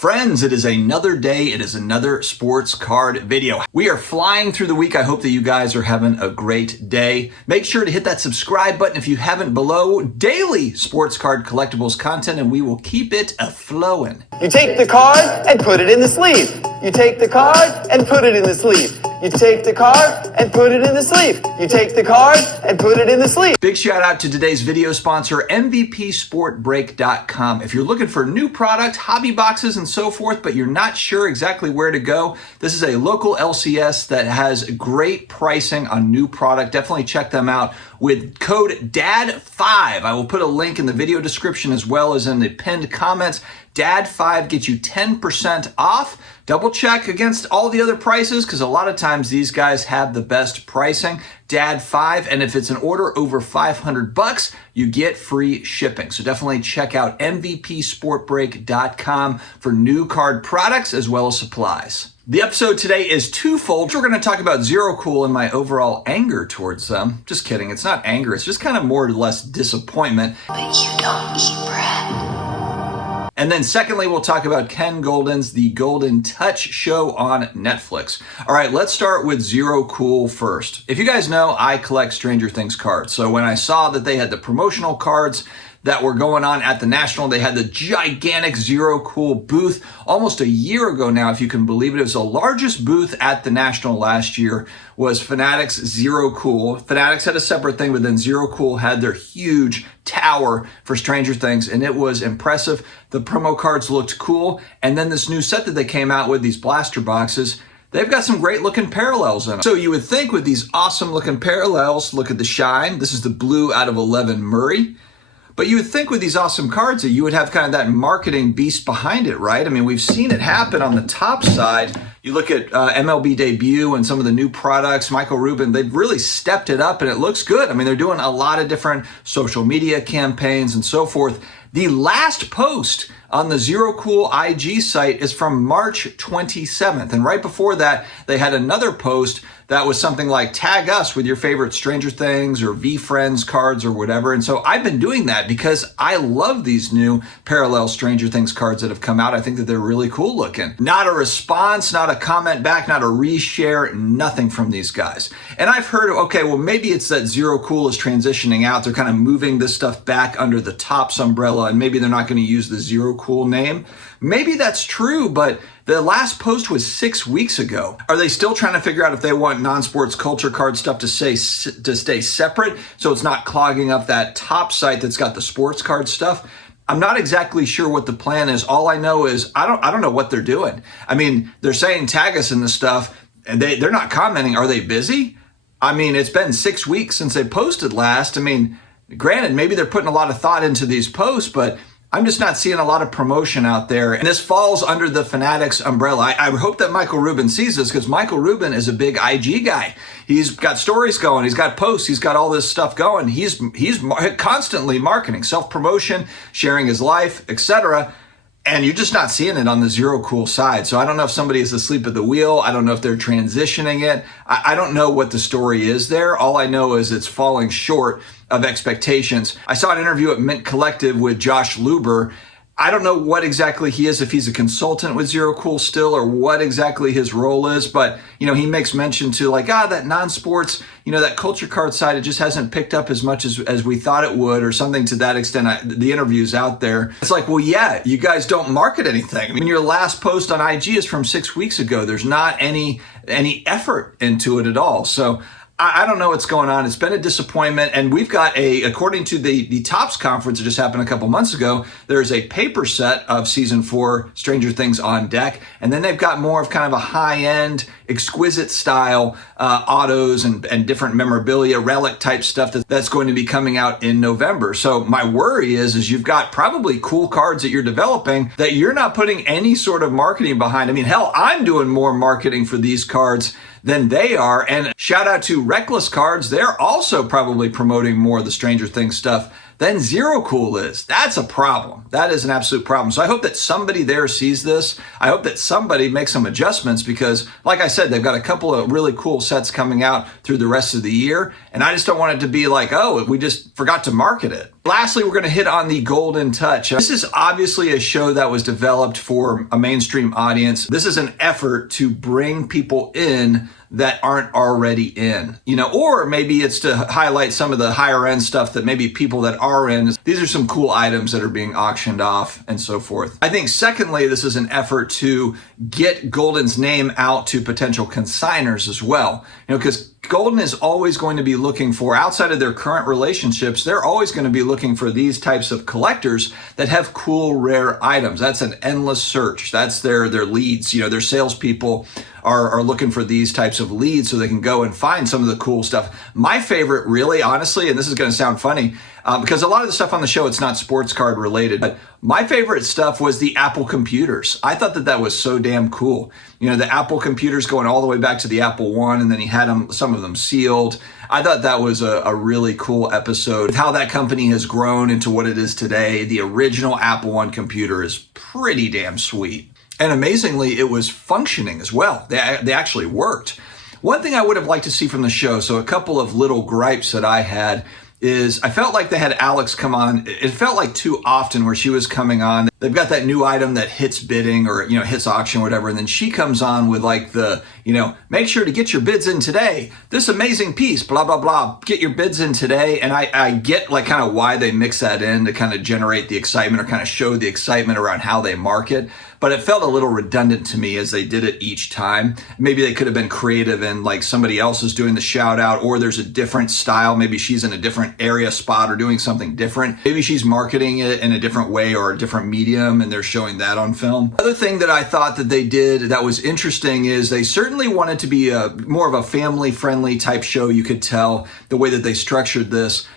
Friends, it is another day. It is another sports card video. We are flying through the week. I hope that you guys are having a great day. Make sure to hit that subscribe button if you haven't below. Daily sports card collectibles content, and we will keep it a-flowing. You take the card and put it in the sleeve. You take the card and put it in the sleeve. You take the card and put it in the sleeve. You take the card and put it in the sleeve. Big shout out to today's video sponsor, MVPSportBreak.com. If you're looking for new product, hobby boxes, and so forth, but you're not sure exactly where to go, this is a local LCS that has great pricing on new product. Definitely check them out with code DAD5. I will put a link in the video description as well as in the pinned comments. DAD5 gets you 10% off. Double check against all the other prices because a lot of times these guys have the best pricing. DAD5, and if it's an order over $500, you get free shipping. So definitely check out MVPSportBreak.com for new card products as well as supplies. The episode today is twofold. We're going to talk about Zerocool and my overall anger towards them. Just kidding. It's not anger. It's just kind of more or less disappointment. But you don't eat bread. And then secondly, we'll talk about Ken Goldin's The Goldin Touch show on Netflix. All right, let's start with Zerocool first. If you guys know, I collect Stranger Things cards. So when I saw that they had the promotional cards that were going on at the National, they had the gigantic Zerocool booth almost a year ago now, if you can believe it. It was the largest booth at the National last year was Fanatics Zerocool. Fanatics had a separate thing, but then Zerocool had their huge tower for Stranger Things, and it was impressive. The promo cards looked cool, and then this new set that they came out with, these blaster boxes, they've got some great looking parallels in them. So you would think with these awesome looking parallels, look at the shine. This is the blue out of 11 Murray. But you would think with these awesome cards that you would have kind of that marketing beast behind it, right? I mean, we've seen it happen on the top side. You look at MLB debut and some of the new products, Michael Rubin, they've really stepped it up and it looks good. I mean, they're doing a lot of different social media campaigns and so forth. The last post on the Zerocool IG site is from March 27th. And right before that, they had another post that was something like, tag us with your favorite Stranger Things or V-Friends cards or whatever. And so I've been doing that because I love these new parallel Stranger Things cards that have come out. I think that they're really cool looking. Not a response, not a comment back, not a reshare, nothing from these guys. And I've heard, okay, well, maybe it's that Zerocool is transitioning out. They're kind of moving this stuff back under the Topps umbrella, and maybe they're not going to use the Zerocool name. Maybe that's true, but the last post was 6 weeks ago. Are they still trying to figure out if they want non-sports culture card stuff to stay separate so it's not clogging up that top site that's got the sports card stuff? I'm not exactly sure what the plan is. All I know is I don't know what they're doing. I mean, they're saying tag us in the stuff, and they're not commenting. Are they busy? I mean, it's been 6 weeks since they posted last. I mean, granted, maybe they're putting a lot of thought into these posts, but I'm just not seeing a lot of promotion out there. And this falls under the Fanatics umbrella. I hope that Michael Rubin sees this because Michael Rubin is a big IG guy. He's got stories going. He's got posts. He's got all this stuff going. He's constantly marketing, self-promotion, sharing his life, etc. And you're just not seeing it on the Zerocool side. So I don't know if somebody is asleep at the wheel. I don't know if they're transitioning it. I don't know what the story is there. All I know is it's falling short of expectations. I saw an interview at Mint Collective with Josh Luber. I don't know what exactly he is, if he's a consultant with Zerocool still or what exactly his role is, but he makes mention to like, that non-sports, that culture card side, it just hasn't picked up as much as we thought it would or something to that extent. The interview's out there. It's like, well, yeah, you guys don't market anything. I mean, your last post on IG is from 6 weeks ago. There's not any effort into it at all. So I don't know what's going on. It's been a disappointment. And we've got according to the Topps conference that just happened a couple months ago, there's a paper set of season 4 Stranger Things on deck. And then they've got more of kind of a high-end, exquisite style autos and different memorabilia, relic type stuff that's going to be coming out in November. So my worry is you've got probably cool cards that you're developing that you're not putting any sort of marketing behind. I mean, hell, I'm doing more marketing for these cards than they are. And shout out to Reckless Cards. They're also probably promoting more of the Stranger Things stuff than Zerocool is. That's a problem. That is an absolute problem. So I hope that somebody there sees this. I hope that somebody makes some adjustments because, like I said, they've got a couple of really cool sets coming out through the rest of the year. And I just don't want it to be like, oh, we just forgot to market it. Lastly, we're going to hit on the Goldin Touch. This is obviously a show that was developed for a mainstream audience. This is an effort to bring people in that aren't already in, or maybe it's to highlight some of the higher end stuff that maybe people that are in. These are some cool items that are being auctioned off and so forth. I think secondly, this is an effort to get Goldin's name out to potential consigners as well, because Goldin is always going to be looking for, outside of their current relationships, they're always going to be looking for these types of collectors that have cool, rare items. That's an endless search. That's their leads. Their salespeople are looking for these types of leads so they can go and find some of the cool stuff. My favorite, really, honestly, and this is going to sound funny, because a lot of the stuff on the show, it's not sports card related, but my favorite stuff was the Apple computers. I thought that was so damn cool. The Apple computers going all the way back to the Apple One, and then he had some of them sealed. I thought that was a really cool episode. How that company has grown into what it is today. The original Apple One computer is pretty damn sweet. And amazingly, it was functioning as well. They actually worked. One thing I would have liked to see from the show, so a couple of little gripes that I had, is I felt like they had Alex come on. It felt like too often where she was coming on. They've got that new item that hits bidding or, hits auction or whatever. And then she comes on with like the, make sure to get your bids in today. This amazing piece, blah, blah, blah. Get your bids in today. And I get like kind of why they mix that in to kind of generate the excitement or kind of show the excitement around how they market. But it felt a little redundant to me as they did it each time. Maybe they could have been creative and like somebody else is doing the shout out, or there's a different style. Maybe she's in a different area spot or doing something different. Maybe she's marketing it in a different way or a different medium and they're showing that on film. Other thing that I thought that they did that was interesting is they certainly wanted to be more of a family friendly type show. You could tell the way that they structured this.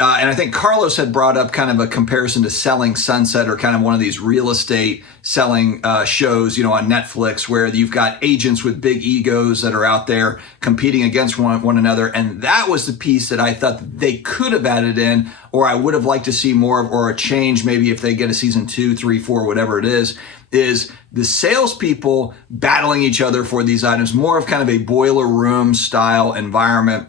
And I think Carlos had brought up kind of a comparison to Selling Sunset, or kind of one of these real estate selling shows, on Netflix, where you've got agents with big egos that are out there competing against one another. And that was the piece that I thought that they could have added in, or I would have liked to see more of, or a change maybe if they get a season 2, 3, 4, whatever it is the salespeople battling each other for these items, more of kind of a boiler room style environment.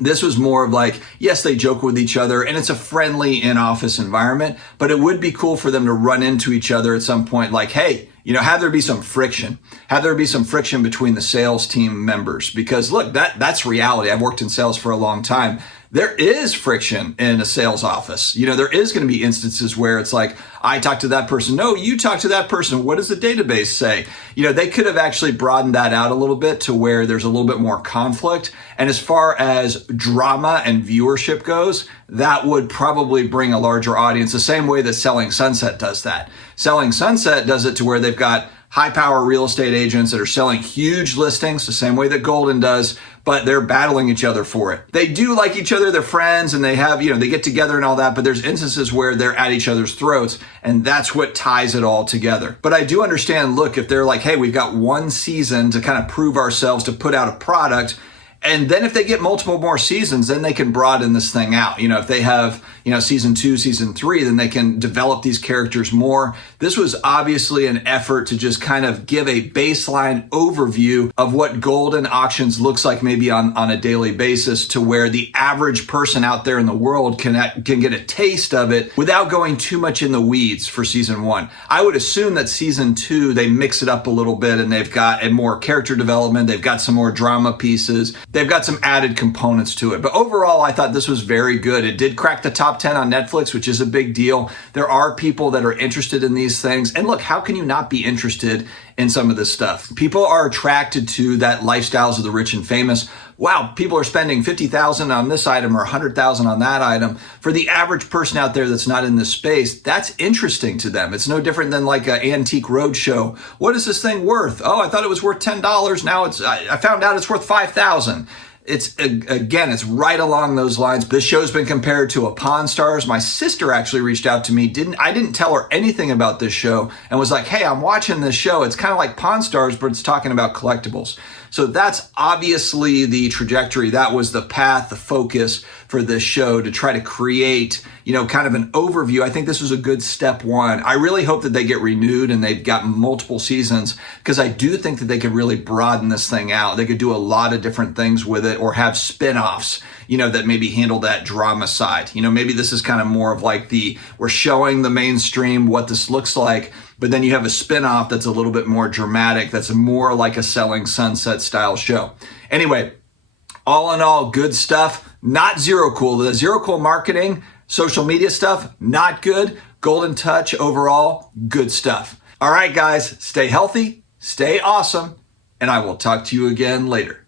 This was more of like, yes, they joke with each other and it's a friendly in-office environment, but it would be cool for them to run into each other at some point. Like, hey, have there be some friction. Have there be some friction between the sales team members. Because look, that's reality. I've worked in sales for a long time. There is friction in a sales office. There is going to be instances where it's like, I talk to that person. No, you talk to that person. What does the database say? They could have actually broadened that out a little bit to where there's a little bit more conflict. And as far as drama and viewership goes, that would probably bring a larger audience, the same way that Selling Sunset does that. Selling Sunset does it to where they've got high power real estate agents that are selling huge listings, the same way that Goldin does, but they're battling each other for it. They do like each other, they're friends, and they have, they get together and all that, but there's instances where they're at each other's throats, and that's what ties it all together. But I do understand, look, if they're like, hey, we've got one season to kind of prove ourselves, to put out a product, and then if they get multiple more seasons, then they can broaden this thing out. If they have, season 2, season 3, then they can develop these characters more. This was obviously an effort to just kind of give a baseline overview of what Goldin auctions looks like maybe on a daily basis, to where the average person out there in the world can get a taste of it without going too much in the weeds for season 1. I would assume that season 2, they mix it up a little bit and they've got a more character development. They've got some more drama pieces. They've got some added components to it. But overall, I thought this was very good. It did crack the top 10 on Netflix, which is a big deal. There are people that are interested in these things. And look, how can you not be interested in some of this stuff? People are attracted to that lifestyles of the rich and famous. Wow, people are spending $50,000 on this item or $100,000 on that item. For the average person out there that's not in this space, that's interesting to them. It's no different than like an antique roadshow. What is this thing worth? Oh, I thought it was worth $10. Now I found out it's worth $5,000. It's again, it's right along those lines. This show's been compared to a Pawn Stars. My sister actually reached out to me. I didn't tell her anything about this show and was like, hey, I'm watching this show. It's kind of like Pawn Stars, but it's talking about collectibles. So that's obviously the trajectory. That was the path, the focus for this show, to try to create, kind of an overview. I think this was a good step one. I really hope that they get renewed and they've got multiple seasons, because I do think that they could really broaden this thing out. They could do a lot of different things with it, or have spin-offs, that maybe handle that drama side. Maybe this is kind of more of like we're showing the mainstream what this looks like, but then you have a spin-off that's a little bit more dramatic, that's more like a Selling Sunset style show. Anyway, all in all, good stuff. Not Zerocool. The Zerocool marketing, social media stuff, not good. Goldin Touch overall, good stuff. All right, guys, stay healthy, stay awesome, and I will talk to you again later.